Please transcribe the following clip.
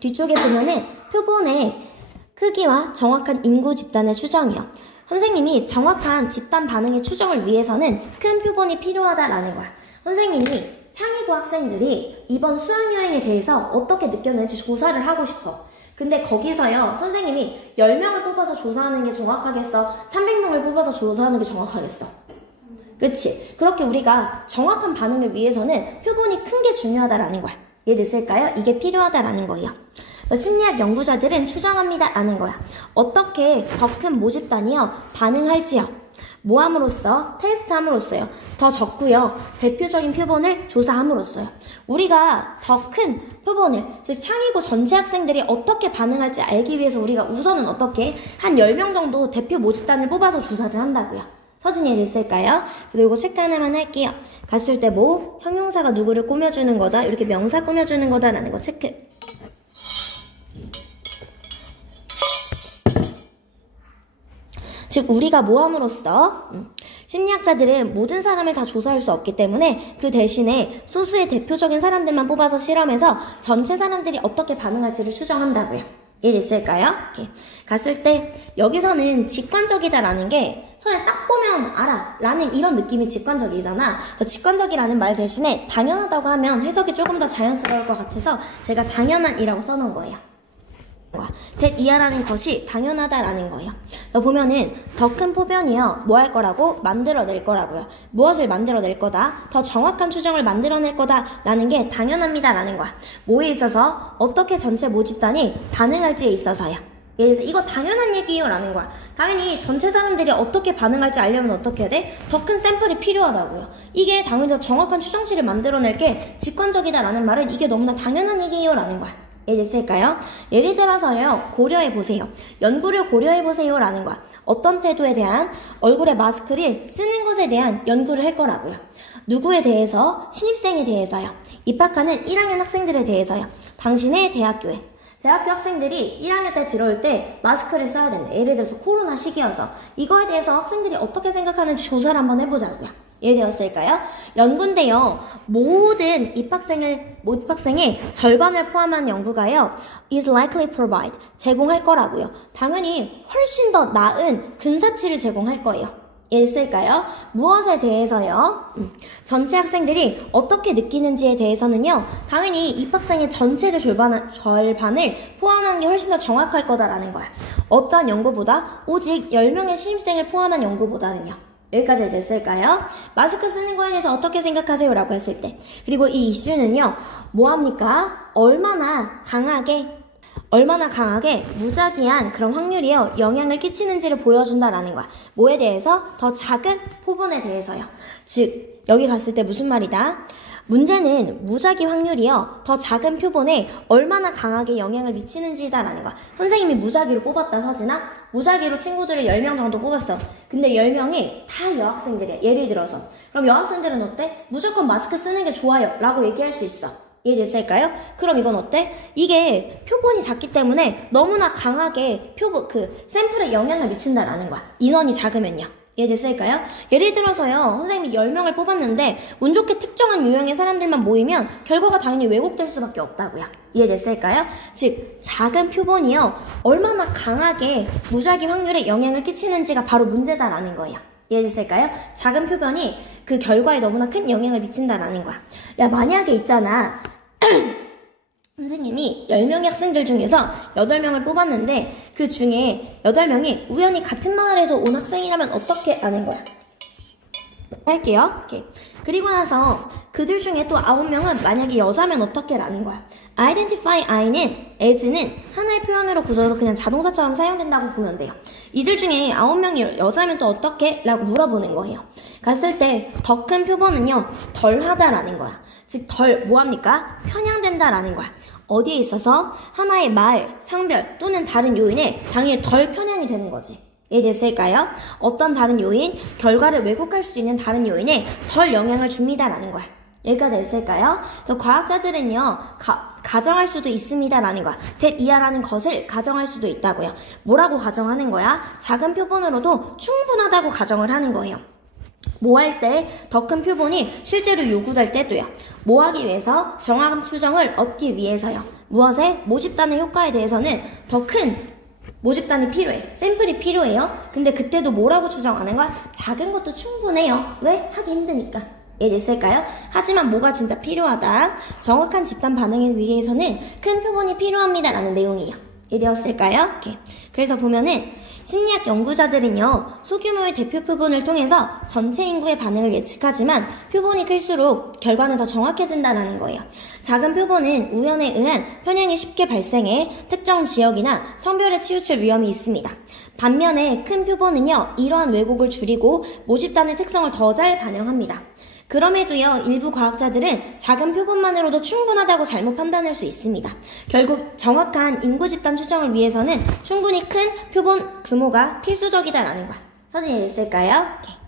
뒤쪽에 보면은 표본의 크기와 정확한 인구 집단의 추정이요. 선생님이 정확한 집단 반응의 추정을 위해서는 큰 표본이 필요하다라는 거야. 선생님이 창의고 학생들이 이번 수학여행에 대해서 어떻게 느꼈는지 조사를 하고 싶어. 근데 거기서요, 선생님이 10명을 뽑아서 조사하는 게 정확하겠어? 300명을 뽑아서 조사하는 게 정확하겠어? 그치? 그렇게 우리가 정확한 반응을 위해서는 표본이 큰 게 중요하다라는 거야. 이해됐을까요? 이게 필요하다라는 거예요. 심리학 연구자들은 추정합니다라는 거야. 어떻게 더 큰 모집단이요 반응할지요. 모함으로써, 테스트함으로써요. 더 적고요. 대표적인 표본을 조사함으로써요. 우리가 더 큰 표본을, 즉 창의고 전체 학생들이 어떻게 반응할지 알기 위해서 우리가 우선은 어떻게 한 10명 정도 대표 모집단을 뽑아서 조사를 한다고요. 서준이 됐을까요? 그리고 이거 체크 하나만 할게요. 갔을 때 뭐? 형용사가 누구를 꾸며주는 거다. 이렇게 명사 꾸며주는 거다라는 거 체크. 즉 우리가 모함으로써 심리학자들은 모든 사람을 다 조사할 수 없기 때문에 그 대신에 소수의 대표적인 사람들만 뽑아서 실험해서 전체 사람들이 어떻게 반응할지를 추정한다고요. 이해됐을까요? 이렇게 갔을 때 여기서는 직관적이다라는 게 손에 딱 보면 알아 라는 이런 느낌이 직관적이잖아. 직관적이라는 말 대신에 당연하다고 하면 해석이 조금 더 자연스러울 것 같아서 제가 당연한이라고 써놓은 거예요. that 이하라는 것이 당연하다라는 거예요. 보면은 더 큰 표본이요 뭐 할 거라고? 만들어낼 거라고요. 무엇을 만들어낼 거다? 더 정확한 추정을 만들어낼 거다 라는 게 당연합니다 라는 거야. 뭐에 있어서? 어떻게 전체 모집단이 반응할지에 있어서요. 예를 들어서 이거 당연한 얘기예요 라는 거야. 당연히 전체 사람들이 어떻게 반응할지 알려면 어떻게 해야 돼? 더 큰 샘플이 필요하다고요. 이게 당연히 더 정확한 추정치를 만들어낼 게 직관적이다 라는 말은 이게 너무나 당연한 얘기예요 라는 거야. 이해됐을까요? 예를 들어서요, 고려해보세요. 연구를 고려해보세요 라는 거야. 어떤 태도에 대한 얼굴에 마스크를 쓰는 것에 대한 연구를 할 거라고요. 누구에 대해서? 신입생에 대해서요. 입학하는 1학년 학생들에 대해서요. 당신의 대학교에. 대학교 학생들이 1학년 때 들어올 때 마스크를 써야 된다. 예를 들어서 코로나 시기여서. 이거에 대해서 학생들이 어떻게 생각하는지 조사를 한번 해보자고요. 이해되었을까요? 연구인데요. 모든 입학생의 절반을 포함한 연구가요. is likely provide. 제공할 거라고요. 당연히 훨씬 더 나은 근사치를 제공할 거예요. 이해됐을까요? 무엇에 대해서요? 전체 학생들이 어떻게 느끼는지에 대해서는요. 당연히 입학생의 전체를 절반을 포함하는 게 훨씬 더 정확할 거다라는 거야. 어떤 연구보다? 오직 10명의 신입생을 포함한 연구보다는요. 여기까지 됐을까요? 마스크 쓰는 거에 대해서 어떻게 생각하세요? 라고 했을 때. 그리고 이 이슈는요. 뭐합니까? 얼마나 강하게 무작위한 그런 확률이요. 영향을 끼치는지를 보여준다라는 거야. 뭐에 대해서? 더 작은 포본에 대해서요. 즉 여기 갔을 때 무슨 말이다? 문제는 무작위 확률이요. 더 작은 표본에 얼마나 강하게 영향을 미치는지다라는 거야. 선생님이 무작위로 뽑았다 서진아. 무작위로 친구들을 10명 정도 뽑았어. 근데 10명이 다 여학생들이야. 예를 들어서. 그럼 여학생들은 어때? 무조건 마스크 쓰는 게 좋아요. 라고 얘기할 수 있어. 이해됐을까요? 그럼 이건 어때? 이게 표본이 작기 때문에 너무나 강하게 샘플에 영향을 미친다라는 거야. 인원이 작으면요. 이해됐을까요? 예를 들어서요, 선생님이 10명을 뽑았는데 운 좋게 특정한 유형의 사람들만 모이면 결과가 당연히 왜곡될 수밖에 없다고요. 이해됐을까요? 즉 작은 표본이요 얼마나 강하게 무작위 확률에 영향을 끼치는지가 바로 문제다라는 거예요. 이해됐을까요? 작은 표본이 그 결과에 너무나 큰 영향을 미친다라는 거야. 야, 만약에 있잖아 선생님이 10명의 학생들 중에서 8명을 뽑았는데 그 중에 8명이 우연히 같은 마을에서 온 학생이라면 어떻게 하는 거야? 할게요. 오케이. 그리고 나서 그들 중에 또 9명은 만약에 여자면 어떻게 라는 거야. identify I는 as는 하나의 표현으로 굳어서 그냥 자동사처럼 사용된다고 보면 돼요. 이들 중에 9명이 여자면 또 어떻게? 라고 물어보는 거예요. 갔을 때 더 큰 표본은요 덜하다라는 거야. 즉 뭐합니까? 편향된다라는 거야. 어디에 있어서? 하나의 말, 상별 또는 다른 요인에 당연히 덜 편향이 되는 거지. 이해됐을까요? 어떤 다른 요인, 결과를 왜곡할 수 있는 다른 요인에 덜 영향을 줍니다라는 거야. 여기까지 됐을까요? 그래서 과학자들은요, 가정할 수도 있습니다라는 거야. that 이하라는 것을 가정할 수도 있다고요. 뭐라고 가정하는 거야? 작은 표본으로도 충분하다고 가정을 하는 거예요. 뭐 할 때 더 큰 표본이 실제로 요구될 때도요. 뭐 하기 위해서? 정확한 추정을 얻기 위해서요. 무엇에? 모집단의 효과에 대해서는 더 큰 모집단이 필요해. 샘플이 필요해요. 근데 그때도 뭐라고 추정하는 거야? 작은 것도 충분해요. 왜? 하기 힘드니까. 이해됐을까요? 하지만 뭐가 진짜 필요하다? 정확한 집단 반응을 위해서는 큰 표본이 필요합니다. 라는 내용이에요. 이해되었을까요? 오케이. 그래서 보면은 심리학 연구자들은요, 소규모의 대표 표본을 통해서 전체 인구의 반응을 예측하지만 표본이 클수록 결과는 더 정확해진다는 거예요. 작은 표본은 우연에 의한 편향이 쉽게 발생해 특정 지역이나 성별에 치우칠 위험이 있습니다. 반면에 큰 표본은요, 이러한 왜곡을 줄이고 모집단의 특성을 더 잘 반영합니다. 그럼에도요, 일부 과학자들은 작은 표본만으로도 충분하다고 잘못 판단할 수 있습니다. 결국 정확한 인구 집단 추정을 위해서는 충분히 큰 표본 규모가 필수적이다라는 거야. 서진이 있을까요? 오케이.